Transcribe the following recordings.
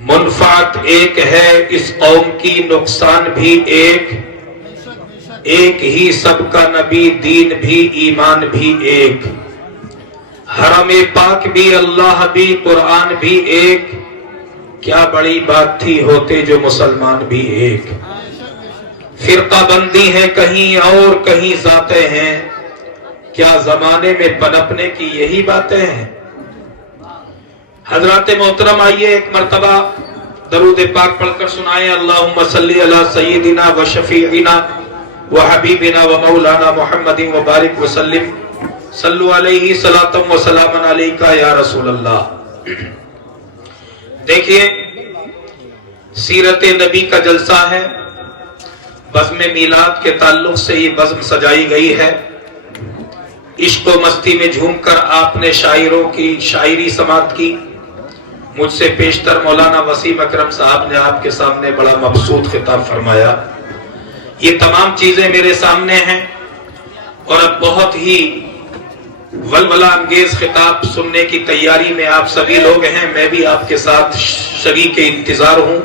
منفعت ایک ہے اس قوم کی، نقصان بھی ایک ہی سب کا نبی، دین بھی ایمان بھی ایک، حرم پاک بھی اللہ بھی قرآن بھی ایک، کیا بڑی بات تھی ہوتے جو مسلمان بھی ایک۔ فرقہ بندی ہے کہیں اور کہیں ذاتیں ہیں، کیا زمانے میں پنپنے کی یہی باتیں ہیں؟ حضرات محترم آئیے ایک مرتبہ درود پاک پڑھ کر سنائیں، اللہم صلی علی سیدنا و شفیعنا و حبیبنا و مولانا محمد و بارک وسلم، صلو علیہ صلاۃ و سلام علیکہ یا رسول اللہ۔ دیکھیے سیرت نبی کا جلسہ ہے، بزم میلاد کے تعلق سے یہ بزم سجائی گئی ہے۔ عشق و مستی میں جھوم کر آپ نے شاعروں کی شاعری سماعت کی۔ مجھ سے پیشتر مولانا وسیم اکرم صاحب نے آپ کے سامنے بڑا مبسوط خطاب فرمایا۔ یہ تمام چیزیں میرے سامنے ہیں اور اب بہت ہی ولولہ انگیز خطاب سننے کی تیاری میں آپ سبھی لوگ ہیں، میں بھی آپ کے ساتھ شریک انتظار ہوں۔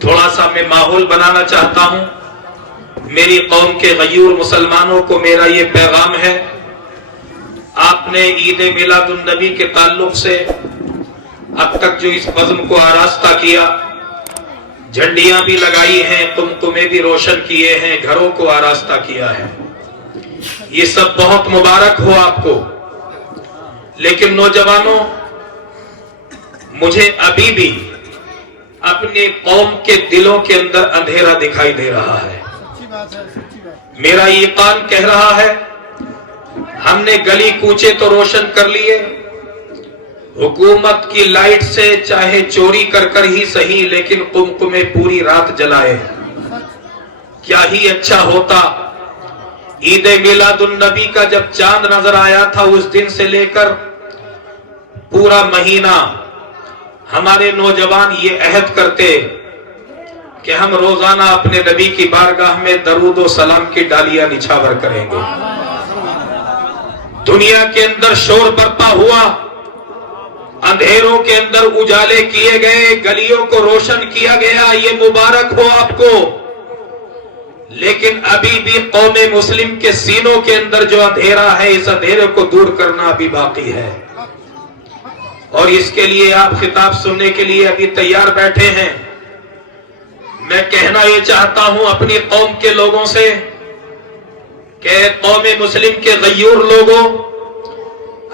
تھوڑا سا میں ماحول بنانا چاہتا ہوں۔ میری قوم کے غیور مسلمانوں کو میرا یہ پیغام ہے، آپ نے عید میلاد النبی کے تعلق سے اب تک جو اس بزم کو آراستہ کیا، جھنڈیاں بھی لگائی ہیں، قمقمے بھی روشن کیے ہیں، گھروں کو آراستہ کیا ہے، یہ سب بہت مبارک ہو آپ کو۔ لیکن نوجوانوں، مجھے ابھی بھی اپنی قوم کے دلوں کے اندر اندھیرا دکھائی دے رہا ہے۔ میرا ایقان کہہ رہا ہے ہم نے گلی کوچے تو روشن کر لیے، حکومت کی لائٹ سے چاہے چوری کر کر ہی صحیح، لیکن قمقمے پوری رات جلائے۔ کیا ہی اچھا ہوتا عید میلاد النبی کا جب چاند نظر آیا تھا، اس دن سے لے کر پورا مہینہ ہمارے نوجوان یہ عہد کرتے کہ ہم روزانہ اپنے نبی کی بارگاہ میں درود و سلام کی ڈالیاں نچھاور کریں گے۔ دنیا کے اندر شور برپا ہوا، اندھیروں کے اندر اجالے کیے گئے، گلیوں کو روشن کیا گیا، یہ مبارک ہو آپ کو۔ لیکن ابھی بھی قوم مسلم کے سینوں کے اندر جو اندھیرا ہے، اس اندھیرے کو دور کرنا ابھی باقی ہے، اور اس کے لیے آپ خطاب سننے کے لیے ابھی تیار بیٹھے ہیں۔ میں کہنا یہ چاہتا ہوں اپنی قوم کے لوگوں سے کہ قوم مسلم کے غیور لوگوں،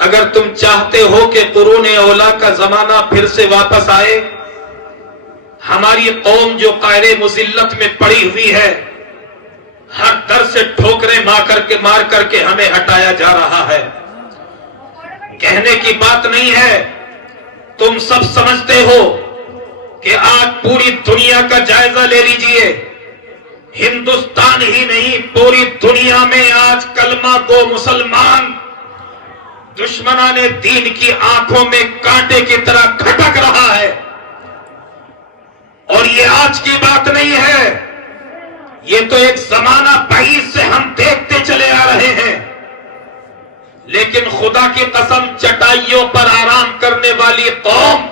اگر تم چاہتے ہو کہ قرون اولیٰ کا زمانہ پھر سے واپس آئے، ہماری قوم جو قہر مذلت میں پڑی ہوئی ہے، ہر در سے ٹھوکریں مار کر کے ہمیں ہٹایا جا رہا ہے، کہنے کی بات نہیں ہے، تم سب سمجھتے ہو کہ آج پوری دنیا کا جائزہ لے لیجئے، ہندوستان ہی نہیں پوری دنیا میں آج کلمہ گو مسلمان دشمنان دین کی آنکھوں میں کانٹے کی طرح کھٹک رہا ہے۔ اور یہ آج کی بات نہیں ہے، یہ تو ایک زمانہ بعید سے ہم دیکھتے چلے آ رہے ہیں۔ لیکن خدا کی قسم، چٹائیوں پر آرام کرنے والی قوم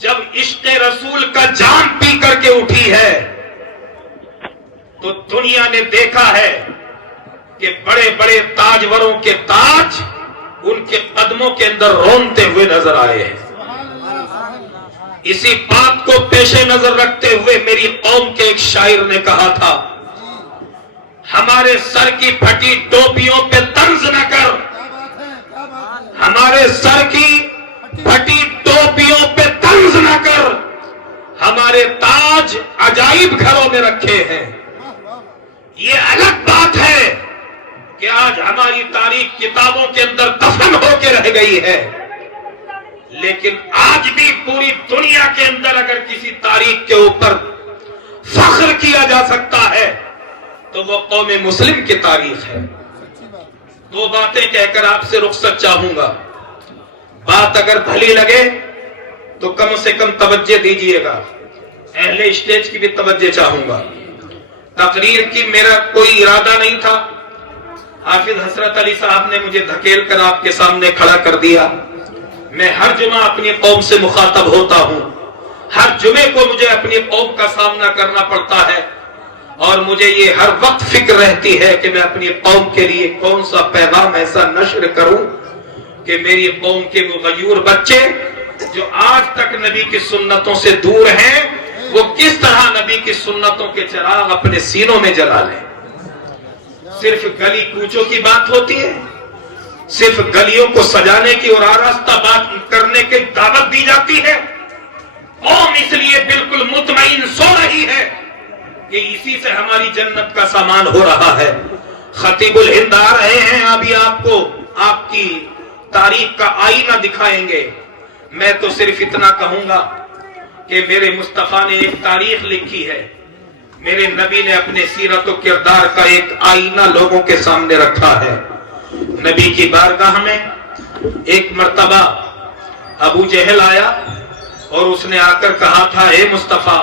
جب عشق رسول کا جام پی کر کے اٹھی ہے تو دنیا نے دیکھا ہے کہ بڑے بڑے تاجوروں کے تاج ان کے قدموں کے اندر رونتے ہوئے نظر آئے ہیں۔ اسی بات کو پیش نظر رکھتے ہوئے میری قوم کے ایک شاعر نے کہا تھا، ہمارے سر کی پھٹی ٹوپیوں پہ طنز نہ کر، ہمارے سر کی پھٹی ٹوپیوں پہ طنز نہ کر، ہمارے تاج عجائب گھروں میں رکھے ہیں۔ یہ الگ بات ہے کہ آج ہماری تاریخ کتابوں کے اندر دفن ہو کے رہ گئی ہے، لیکن آج بھی پوری دنیا کے اندر اگر کسی تاریخ کے اوپر فخر کیا جا سکتا ہے تو وہ قوم مسلم کی تاریخ ہے۔ دو باتیں کہہ کر آپ سے رخصت چاہوں گا، بات اگر بھلی لگے تو کم سے کم توجہ دیجئے گا، اہل اسٹیج کی بھی توجہ چاہوں گا۔ تقریر کی میرا کوئی ارادہ نہیں تھا، حافظ حسرت علی صاحب نے مجھے دھکیل کر آپ کے سامنے کھڑا کر دیا۔ میں ہر جمعہ اپنی قوم سے مخاطب ہوتا ہوں، ہر جمعے کو مجھے اپنی قوم کا سامنا کرنا پڑتا ہے، اور مجھے یہ ہر وقت فکر رہتی ہے کہ میں اپنی قوم کے لیے کون سا پیغام ایسا نشر کروں کہ میری قوم کے مغیور بچے جو آج تک نبی کی سنتوں سے دور ہیں، وہ کس طرح نبی کی سنتوں کے چراغ اپنے سینوں میں جلا لیں۔ صرف گلی کوچوں کی بات ہوتی ہے، صرف گلیوں کو سجانے کی اور آراستہ بات کرنے کی دعوت دی جاتی ہے۔ قوم اس لیے بالکل مطمئن سو رہی ہے کہ اسی سے ہماری جنت کا سامان ہو رہا ہے۔ خطیب الہند آ رہے ہیں، ابھی آپ کو آپ کی تاریخ کا آئینہ دکھائیں گے۔ میں تو صرف اتنا کہوں گا کہ میرے مصطفیٰ نے ایک تاریخ لکھی ہے، میرے نبی نے اپنے سیرت و کردار کا ایک آئینہ لوگوں کے سامنے رکھا ہے۔ نبی کی بارگاہ میں ایک مرتبہ ابو جہل آیا اور اس نے آ کر کہا تھا، اے مصطفیٰ،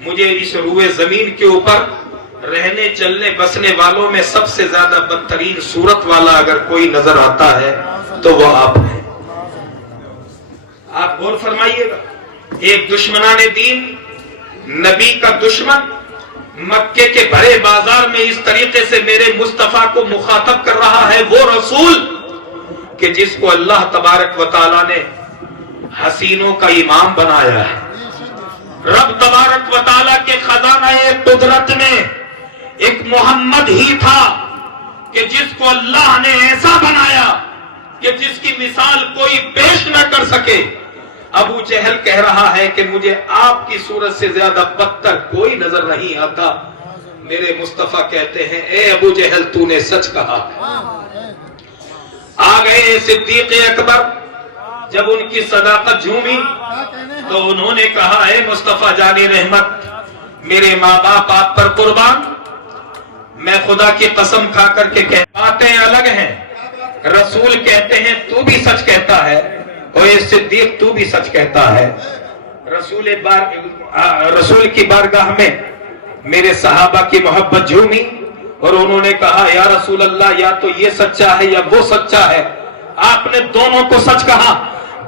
مجھے اس روئے زمین کے اوپر رہنے چلنے بسنے والوں میں سب سے زیادہ بدترین صورت والا اگر کوئی نظر آتا ہے تو وہ آپ ہیں۔ آپ غور فرمائیے گا، ایک دشمنان دین، نبی کا دشمن، مکے کے بڑے بازار میں اس طریقے سے میرے مصطفیٰ کو مخاطب کر رہا ہے، وہ رسول کہ جس کو اللہ تبارک و تعالیٰ نے حسینوں کا امام بنایا ہے۔ رب تبارک و تعالیٰ کے خزانہ قدرت میں ایک محمد ہی تھا کہ جس کو اللہ نے ایسا بنایا کہ جس کی مثال کوئی پیش نہ کر سکے۔ ابو جہل کہہ رہا ہے کہ مجھے آپ کی صورت سے زیادہ بدتر کوئی نظر نہیں آتا۔ میرے مصطفیٰ کہتے ہیں، اے ابو جہل، تو نے سچ کہا۔ آ گئے صدیق اکبر، جب ان کی صداقت جھومی تو انہوں نے کہا، اے مصطفیٰ جانی رحمت، میرے ماں باپ آپ پر قربان، میں خدا کی قسم کھا کر کے باتیں الگ ہیں، رسول کہتے ہیں تو بھی سچ کہتا ہے، اور یہ صدیق تو بھی سچ کہتا ہے۔ رسول کی بارگاہ میں میرے صحابہ کی محبت جھومی اور انہوں نے کہا، یا رسول اللہ، یا تو یہ سچا ہے یا وہ سچا ہے۔ آپ نے دونوں کو سچ کہا،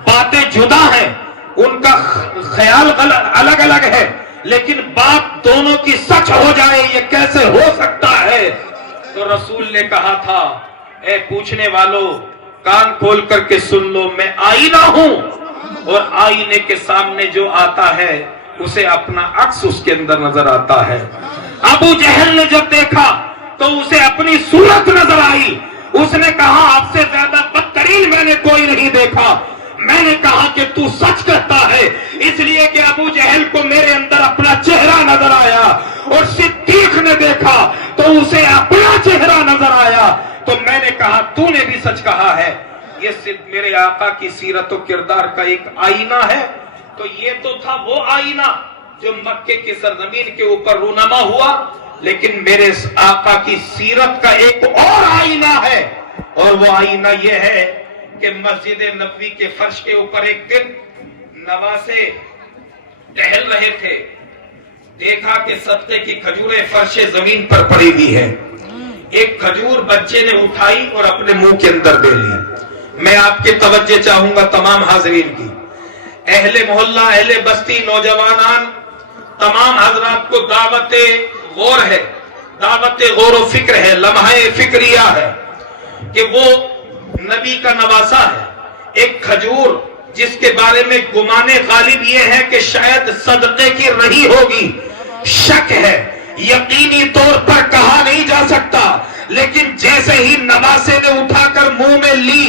باتیں جدا ہیں، ان کا خیال الگ الگ ہے، لیکن بات دونوں کی سچ ہو جائے یہ کیسے ہو سکتا ہے؟ تو رسول نے کہا تھا، اے پوچھنے والوں، کان کھول کر کے سن لو، میں آئینہ ہوں، اور آئینے کے سامنے جو آتا ہے اسے اپنا عکس اس کے اندر نظر آتا ہے۔ ابو جہل نے جب دیکھا تو اسے اپنی صورت نظر آئی، اس نے کہا، آپ سے زیادہ بدترین میں نے کوئی نہیں دیکھا۔ میں نے کہا کہ تو سچ کہتا ہے، اس لیے کہ ابو جہل کو میرے اندر اپنا چہرہ نظر آیا، اور صدیق نے دیکھا تو اسے اپنا چہرہ نظر آیا، تو میں نے کہا تو نے بھی سچ کہا ہے۔ یہ میرے آقا کی سیرت و کردار کا ایک آئینہ ہے۔ تو یہ تو تھا وہ آئینہ جو مکے کی سرزمین کے اوپر رونما ہوا، لیکن میرے آقا کی سیرت کا ایک اور آئینہ ہے، اور وہ آئینہ یہ ہے کہ مسجد نبوی کے فرش کے اوپر ایک دن نواسے ٹہل رہے تھے، دیکھا کہ صدقے کی کھجوریں فرش زمین پر پڑی ہوئی ہے۔ ایک کھجور بچے نے اٹھائی اور اپنے منہ کے اندر دے لی۔ میں آپ کی توجہ چاہوں گا تمام حاضرین کی، اہل محلہ، اہل بستی، نوجوانان، تمام حضرات کو دعوت غور ہے، دعوت غور و فکر ہے، لمحہ فکریہ ہے کہ وہ نبی کا نواسا ہے، ایک کھجور جس کے بارے میں گمان غالب یہ ہے کہ شاید صدقے کی رہی ہوگی، شک ہے، یقینی طور پر کہا نہیں جا سکتا، لیکن جیسے ہی نواسے نے اٹھا کر منہ میں لی،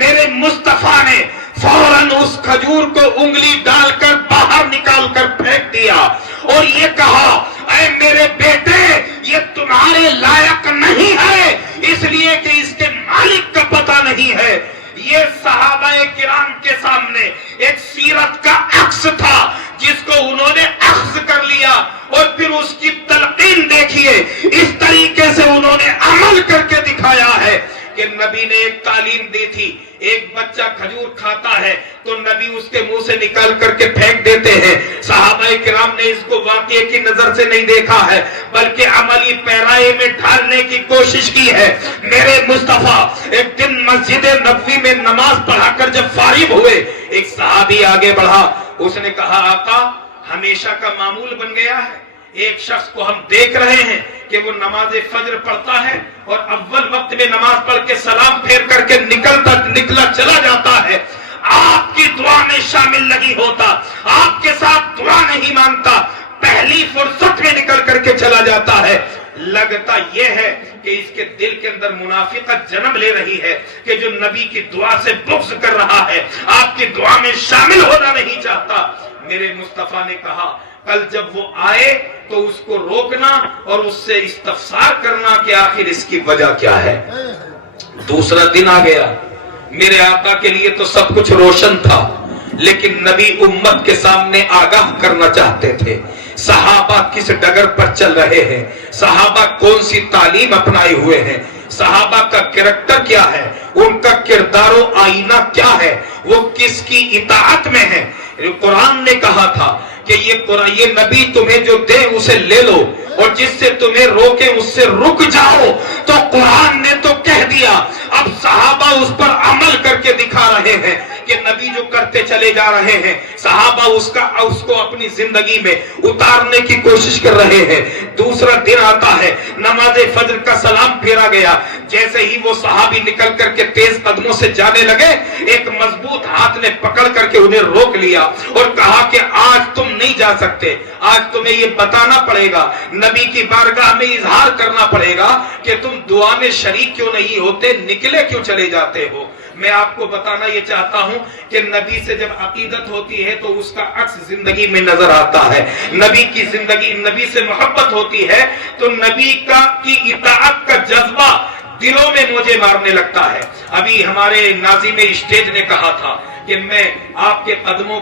میرے مصطفیٰ نے فوراً اس کھجور کو انگلی ڈال کر باہر نکال کر پھینک دیا اور یہ کہا، اے میرے بیٹے، یہ تمہارے لائق نہیں ہے، اس لیے کہ اس کے مالک کا پتہ نہیں ہے۔ یہ صحابہ کرام کے سامنے ایک سیرت کا عکس تھا جس کو انہوں نے اخذ کر لیا، اور پھر اس کی تلقین دیکھیے، اس طریقے سے انہوں نے عمل کر کے دکھایا ہے کہ نبی نے ایک تعلیم دی تھی، ایک بچہ کھجور کھاتا ہے تو نبی اس کے منہ سے نکال کر کے پھینک دیتے ہیں. صحابہ کرام نے اس کو واقعے کی نظر سے نہیں دیکھا ہے بلکہ عملی پیرائے میں ڈھالنے کی کوشش کی ہے. میرے مصطفیٰ ایک دن مسجد نبوی میں نماز پڑھا کر جب فارغ ہوئے, ایک صحابی آگے بڑھا, اس نے کہا آقا ہمیشہ کا معمول بن گیا ہے, ایک شخص کو ہم دیکھ رہے ہیں کہ وہ نماز فجر پڑھتا ہے اور اول وقت میں نماز پڑھ کے سلام پھیر کر کے نکلا چلا جاتا ہے, آپ کی دعا میں شامل نہیں ہوتا, آپ کے ساتھ دعا نہیں مانگتا, پہلی فرصت میں نکل کر کے چلا جاتا ہے. لگتا یہ ہے کہ اس کے دل کے اندر منافقت جنم لے رہی ہے کہ جو نبی کی دعا سے بغض کر رہا ہے, آپ کی دعا میں شامل ہونا نہیں چاہتا. میرے مصطفیٰ نے کہا کل جب وہ آئے تو اس کو روکنا اور اس سے استفسار کرنا کہ آخر اس کی وجہ کیا ہے. دوسرا دن آ گیا, میرے آقا کے لیے تو سب کچھ روشن تھا لیکن نبی امت کے سامنے آگاہ کرنا چاہتے تھے صحابہ کس ڈگر پر چل رہے ہیں, صحابہ کون سی تعلیم اپنائے ہوئے ہیں, صحابہ کا کریکٹر کیا ہے, ان کا کردار و آئینہ کیا ہے, وہ کس کی اطاعت میں ہے. قرآن نے کہا تھا کہ یہ نبی تمہیں جو دے اسے لے لو اور جس سے تمہیں روکے اس سے رک جاؤ. تو قرآن نے تو کہہ دیا, اب صحابہ اس پر عمل کر کے دکھا رہے ہیں کہ نبی جو کرتے چلے جا رہے ہیں صحابہ اس کو اپنی زندگی میں اتارنے کی کوشش کر رہے ہیں. دوسرا دن آتا ہے, نماز فجر کا سلام پھیرا گیا, جیسے ہی وہ صحابی نکل کر کے تیز قدموں سے جانے لگے ایک مضبوط ہاتھ نے پکڑ کر کے انہیں روک لیا اور کہا کہ آج تم نہیں جا سکتے, آج تمہیں یہ بتانا پڑے گا, نبی کی بارگاہ میں اظہار کرنا پڑے گا کہ تم دعا میں شریک کیوں نہیں ہوتے, نکلے کیوں چلے جاتے ہو. میں آپ کو بتانا یہ چاہتا ہوں کہ نبی سے جب عقیدت ہوتی ہے تو اس کا عکس زندگی میں نظر آتا ہے. نبی کی زندگی, نبی سے محبت ہوتی ہے تو نبی کی اطاعت کا جذبہ دلوں میں مجھے مارنے لگتا ہے. ابھی ہمارے ناظم اسٹیج نے کہا تھا کہ میں آپ کے قدموں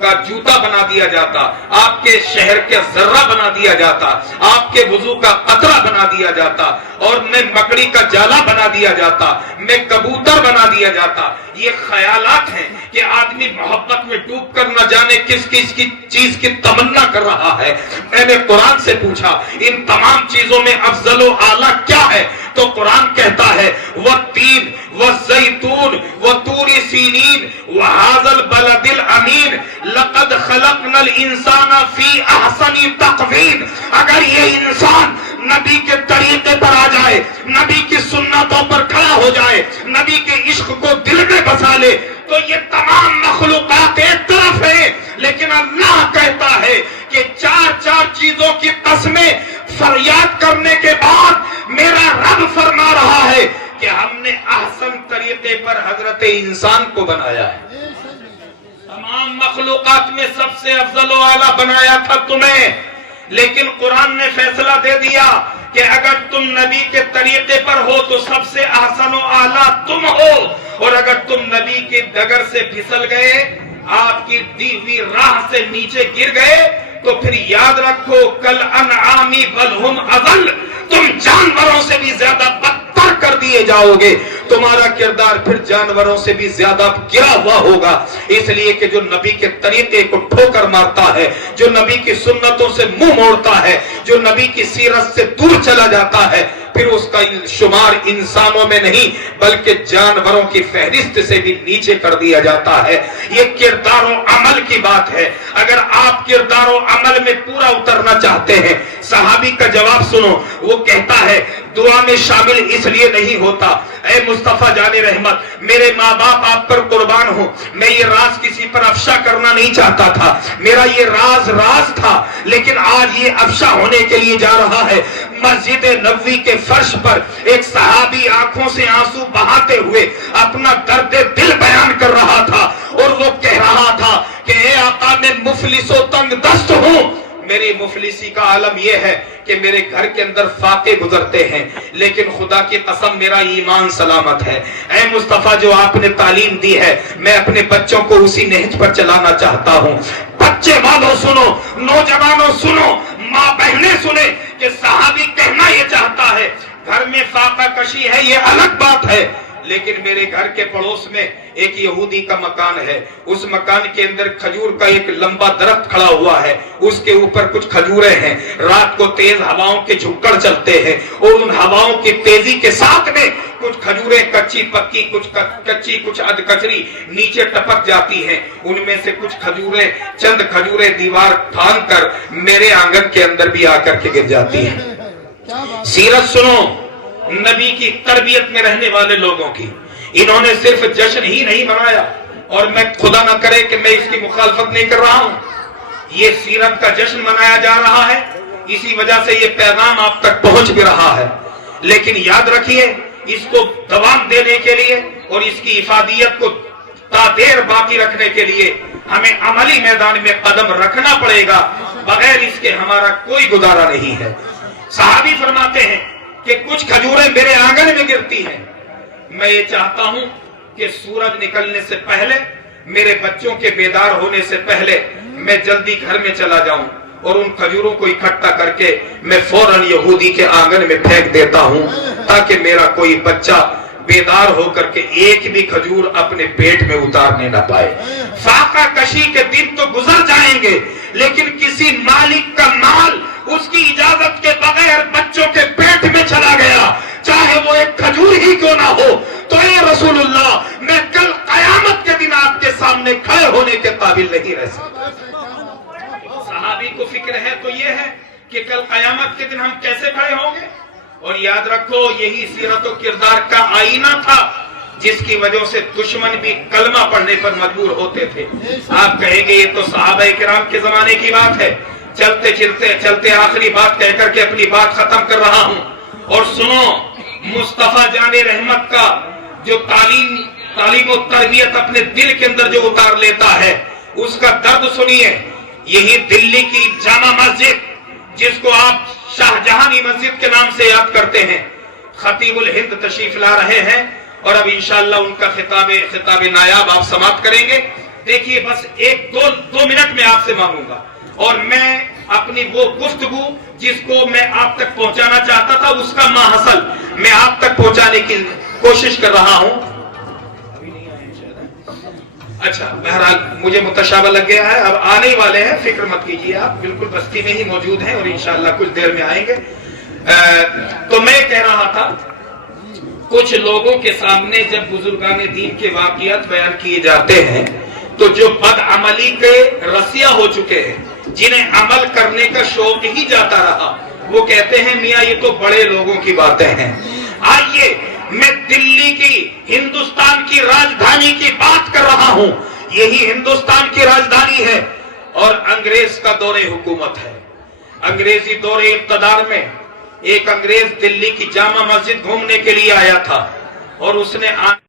کا جوتا بنا دیا جاتا, آپ کے شہر کے ذرہ بنا دیا جاتا, آپ کے وضو کا قطرہ بنا دیا جاتا اور میں مکڑی کا جالا بنا دیا جاتا, میں کبوتر بنا دیا جاتا. یہ خیالات ہیں کہ آدمی محبت میں ڈوب کر نہ جانے کس کی چیز کی تمنا کر رہا ہے. میں نے قرآن سے پوچھا ان تمام چیزوں میں افضل و اعلیٰ کیا ہے, تو قرآن کہتا ہے والتین والزیتون وطور سینین وہذا البلد الامین لقد خلقنا الانسان فی احسن تقویم. اگر یہ انسان نبی کے طریقے پر آ جائے, نبی کی سنتوں پر کھڑا ہو جائے, نبی کے عشق کو دل میں بسا لے تو یہ تمام مخلوقات ایک طرف ہے, لیکن اللہ کہتا ہے کہ چار چیزوں کی قسمیں فریاد کرنے کے بعد میرا رب فرما رہا ہے کہ ہم نے احسن طریقے پر حضرت انسان کو بنایا ہے. تمام مخلوقات میں سب سے افضل و اعلیٰ بنایا تھا تمہیں, لیکن قرآن نے فیصلہ دے دیا کہ اگر تم نبی کے طریقے پر ہو تو سب سے احسن و اعلیٰ تم ہو, اور اگر تم نبی کی ڈگر سے پھسل گئے, آپ کی دی ہوئی راہ سے نیچے گر گئے تو پھر یاد رکھو کل انعامی بل ہم اضل, تم جانوروں سے بھی زیادہ بدتر کر دیے جاؤ گے, تمہارا کردار پھر جانوروں سے بھی زیادہ گرا ہوا ہوگا. اس لیے کہ جو نبی کے طریقے کو ٹھوکر مارتا ہے, جو نبی کی سنتوں سے منہ موڑتا ہے, جو نبی کی سیرت سے دور چلا جاتا ہے, پھر اس کا شمار انسانوں میں نہیں بلکہ جانوروں کی فہرست سے بھی نیچے کر دیا جاتا ہے. یہ کردار و عمل کی بات ہے. اگر آپ کردار و عمل میں پورا اترنا چاہتے ہیں, صحابی کا جواب سنو, وہ کہتا ہے دعا میں شامل اس لیے نہیں ہوتا, اے مصطفیٰ جان رحمت, میرے ماں باپ آپ پر قربان ہوں, میں یہ راز کسی پر افشا کرنا نہیں چاہتا تھا, میرا یہ راز تھا, لیکن آج یہ افشا ہونے کے لیے جا رہا ہے. مسجد نبوی کے فرش پر ایک صحابی آنکھوں سے آنسو بہاتے ہوئے اپنا درد دل بیان کر رہا تھا اور وہ کہہ رہا تھا کہ اے آقا میں مفلس و تنگ دست ہوں, میری مفلسی کا عالم یہ ہے کہ میرے گھر کے اندر فاقے گزرتے ہیں لیکن خدا کی قسم میرا ایمان سلامت ہے. اے مصطفیٰ جو آپ نے تعلیم دی ہے میں اپنے بچوں کو اسی نہج پر چلانا چاہتا ہوں. بچے والوں سنو, نوجوانوں سنو, ماں بہنیں سنیں کہ صحابی کہنا یہ چاہتا ہے گھر میں فاقہ کشی ہے یہ الگ بات ہے, لیکن میرے گھر کے پڑوس میں ایک یہودی کا مکان ہے، اس مکان کے اندر کھجور کا ایک لمبا درخت کھڑا ہوا ہے، اس کے اوپر کچھ کھجوریں ہیں، رات کو تیز ہواؤں کے جھکڑ چلتے ہیں اور ان ہواؤں کی تیزی کے ساتھ میں کچھ کھجوریں کچی پکی، کچھ کچی کچھ ادھ کچری نیچے ٹپک جاتی ہیں، ان میں سے کچھ کھجوریں، چند کھجوریں دیوار پھاند کر میرے آنگن کے اندر بھی آ کر کے گر جاتی ہیں۔ سیرت سنو نبی کی تربیت میں رہنے والے لوگوں کی، انہوں نے صرف جشن ہی نہیں منایا، اور میں خدا نہ کرے کہ میں اس کی مخالفت نہیں کر رہا ہوں، یہ سیرت کا جشن منایا جا رہا ہے، اسی وجہ سے یہ پیغام آپ تک پہنچ بھی رہا ہے، لیکن یاد رکھیے اس کو دوام دینے کے لیے اور اس کی افادیت کو تادیر باقی رکھنے کے لیے ہمیں عملی میدان میں قدم رکھنا پڑے گا، بغیر اس کے ہمارا کوئی گزارا نہیں ہے۔ صحابی فرماتے ہیں کہ کچھ کھجوریں میرے آنگن میں گرتی ہیں، میں یہ چاہتا ہوں کہ سورج نکلنے سے پہلے، میرے بچوں کے بیدار ہونے سے پہلے میں جلدی گھر میں چلا جاؤں اور ان کھجوروں کو اکٹھا کر کے میں فوراً یہودی کے آنگن میں پھینک دیتا ہوں، تاکہ میرا کوئی بچہ بیدار ہو کر کے ایک بھی کھجور اپنے پیٹ میں اتارنے نہ پائے۔ فاقہ کشی کے دن تو گزر جائیں گے، لیکن کسی مالک کا مال اس کی اجازت کے بغیر بچوں کے پیٹ میں چلا گیا، چاہے وہ ایک کھجور ہی کیوں نہ ہو، تو اے رسول اللہ میں کل قیامت کے دن آپ کے سامنے کھڑے ہونے کے قابل نہیں رہ سکتا۔ صحابی کو فکر ہے تو یہ ہے کہ کل قیامت کے دن ہم کیسے کھڑے ہوں گے، اور یاد رکھو یہی سیرت و کردار کا آئینہ تھا جس کی وجہ سے دشمن بھی کلمہ پڑھنے پر مجبور ہوتے تھے۔ آپ کہیں گے یہ تو صحابہ کرام کے زمانے کی بات ہے، چلتے چلتے آخری بات کہہ کر کے اپنی بات ختم کر رہا ہوں، اور سنو مصطفیٰ جان رحمت کا جو تعلیم و تربیت اپنے دل کے اندر جو اتار لیتا ہے اس کا درد سنیے۔ یہی دلی کی جامع مسجد جس کو آپ شاہ جہانی مسجد کے نام سے یاد کرتے ہیں، خطیب الہند تشریف لا رہے ہیں، اور اب انشاءاللہ ان کا خطاب نایاب آپ سماعت کریں گے۔ دیکھیے بس ایک دو منٹ میں آپ سے مانگوں گا، اور میں اپنی وہ گفتگو جس کو میں آپ تک پہنچانا چاہتا تھا اس کا ماحصل میں آپ تک پہنچانے کی کوشش کر رہا ہوں۔ اچھا بہرحال مجھے متشابہ لگ گیا ہے، اب آنے ہی والے ہیں، فکر مت کیجیے، آپ بالکل بستی میں ہی موجود ہیں اور انشاءاللہ کچھ دیر میں آئیں گے۔ تو میں کہہ رہا تھا کچھ لوگوں کے سامنے جب بزرگان دین کے واقعات بیان کیے جاتے ہیں تو جو بد عملی کے رسیا ہو چکے ہیں، جنہیں عمل کرنے کا شوق ہی جاتا رہا، وہ کہتے ہیں میاں یہ تو بڑے لوگوں کی باتیں ہیں۔ آئیے میں دلی کی ہندوستان کی راجدھانی کی بات کر رہا ہوں، یہی ہندوستان کی راجدھانی ہے اور انگریز کا دور حکومت ہے۔ انگریزی دور اقتدار میں ایک انگریز دلی کی جامع مسجد گھومنے کے لیے آیا تھا، اور اس نے